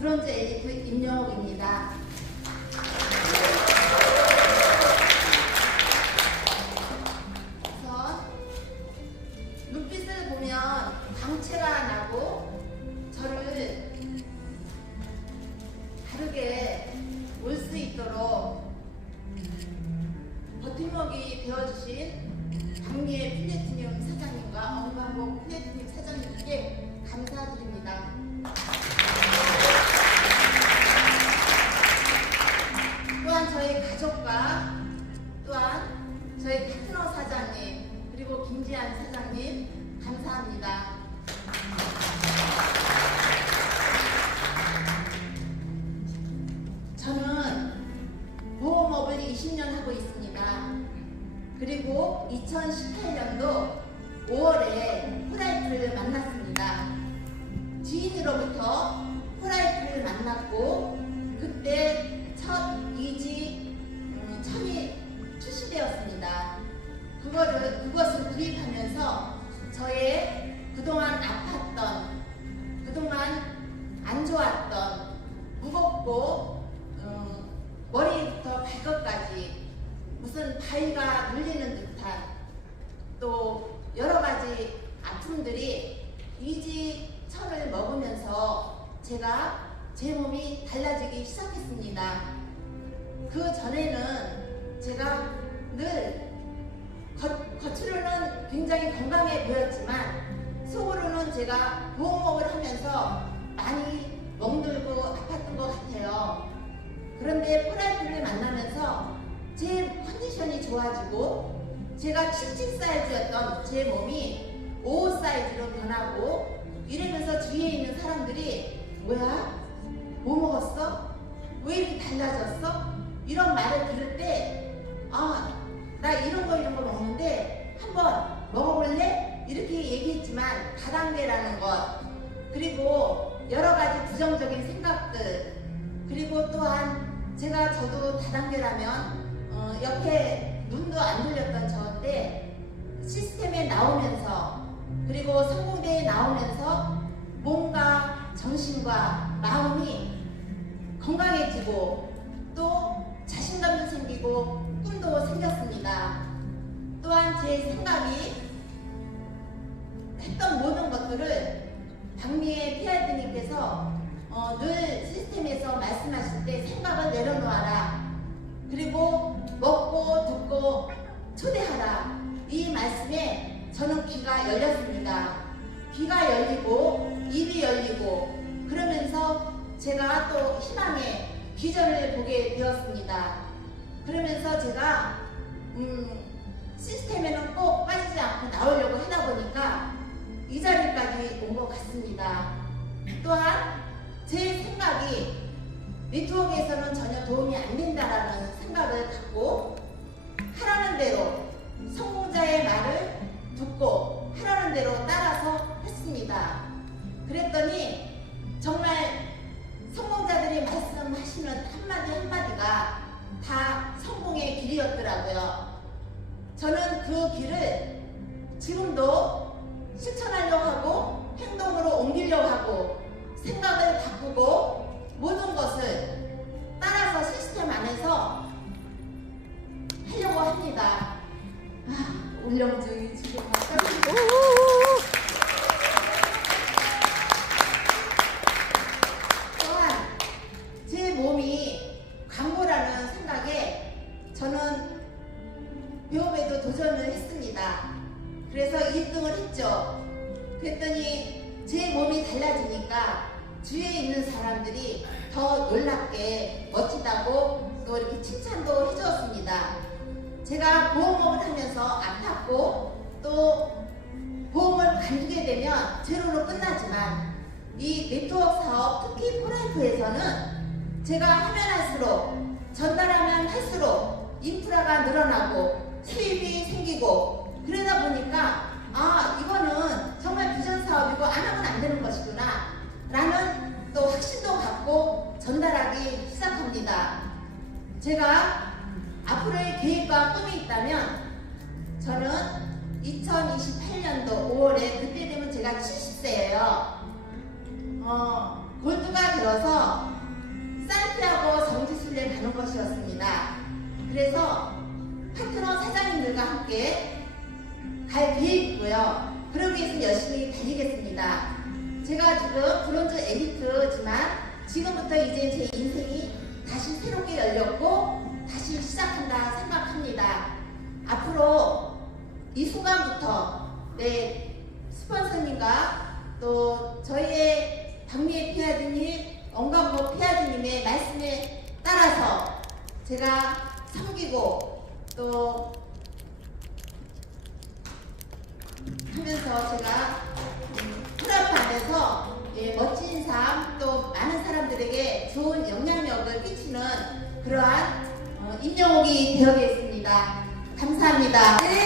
드립니다. 우선 눈빛을 보면 광채가 나고 저를 다르게 올 수 있도록 버팀목이 되어주신 박미애 플래티늄 사장님과 엄광복 플래티늄 사장님께 감사드립니다. 김지한 사장님 감사합니다. 저는 보험업을 20년 하고 있습니다. 그리고 2018년도 5월에 호라이프를 만났습니다. 지인으로부터 호라이프를 만났고 그때 그거를 그것을 구입하면서 저의 그동안 아팠던 그동안 안 좋았던 무겁고 음, 머리부터 발끝까지 무슨 바위가 눌리는 듯한 또 여러 가지 아픔들이 이지천을 먹으면서 제가 제 몸이 달라지기 시작했습니다. 그 전에는 제가 늘 겉, 겉으로는 굉장히 건강해 보였지만 속으로는 제가 보험업을 하면서 많이 멍들고 아팠던 것 같아요. 그런데 프라이팬을 만나면서 제 컨디션이 좋아지고 제가 77 사이즈였던 제 몸이 55 사이즈로 변하고 이러면서 주위에 있는 사람들이 뭐야? 뭐 먹었어? 왜 이렇게 달라졌어? 이런 말을 들을 때 아, 나 이런 거 이런 거 한번 먹어볼래? 이렇게 얘기했지만 다단계라는 것 그리고 여러 가지 부정적인 생각들 그리고 또한 제가 저도 다단계라면 어, 옆에 눈도 안 돌렸던 저인데 시스템에 나오면서 그리고 성공대에 나오면서 몸과 정신과 마음이 건강해지고 또 자신감도 생기고 꿈도 생겼습니다. 또한 제 생각이 했던 모든 것들을 박미애 피아드님께서 어, 늘 시스템에서 말씀하실 때 생각을 내려놓아라. 그리고 먹고 듣고 초대하라. 이 말씀에 저는 귀가 열렸습니다. 귀가 열리고 입이 열리고 그러면서 제가 또 희망의 비전을 보게 되었습니다. 그러면서 제가 음, 시스템에는 꼭 빠지지 않고 나오려고 하다 보니까 이 자리까지 온 것 같습니다. 또한 제 생각이 네트워크에서는 전혀 도움이 안 된다라는 생각을 갖고 하라는 대로 성공자의 말을 듣고 하라는 대로 따라서 했습니다. 그랬더니 정말 성공자들이 말씀하시는 한마디 한마디가 다 성공의 길이었더라고요. 저는 그 길을 지금도 실천하려고 하고 행동으로 옮기려고 하고 생각을 바꾸고 모든 것을 따라서 시스템 안에서 하려고 합니다. 아, 울렁증 그랬더니 제 몸이 달라지니까 주위에 있는 사람들이 더 놀랍게 멋지다고 또 이렇게 칭찬도 해주었습니다. 제가 보험업을 하면서 아팠고 또 보험을 관두게 되면 제로로 끝나지만 이 네트워크 사업 특히 프라이프에서는 제가 하면 할수록 전달하면 할수록 인프라가 늘어나고 수입이 생기고 그러다 보니까 아 이거는 정말 비전 사업이고 안 하면 안 되는 것이구나 라는 또 확신도 갖고 전달하기 시작합니다. 제가 앞으로의 계획과 꿈이 있다면 저는 2028년도 5월에 그때 되면 제가 70세예요. 어, 골드가 들어서 산티아고 그래서 파트너 사장님들과 함께 갈 계획이고요. 그러기 위해서 열심히 달리겠습니다. 제가 지금 브론즈 엘리트지만 지금부터 이제 제 인생이 다시 새롭게 열렸고 다시 시작한다 생각합니다. 앞으로 이 순간부터 네 스폰서님과 또 저희의 박미애 피아드님, 언광모 피아드님의 말씀에 따라서 제가 섬기고 또 하면서 제가 클럽 안에서 예, 멋진 삶, 또 많은 사람들에게 좋은 영향력을 끼치는 그러한 어, 임영옥이 되어겠습니다. 감사합니다. 네,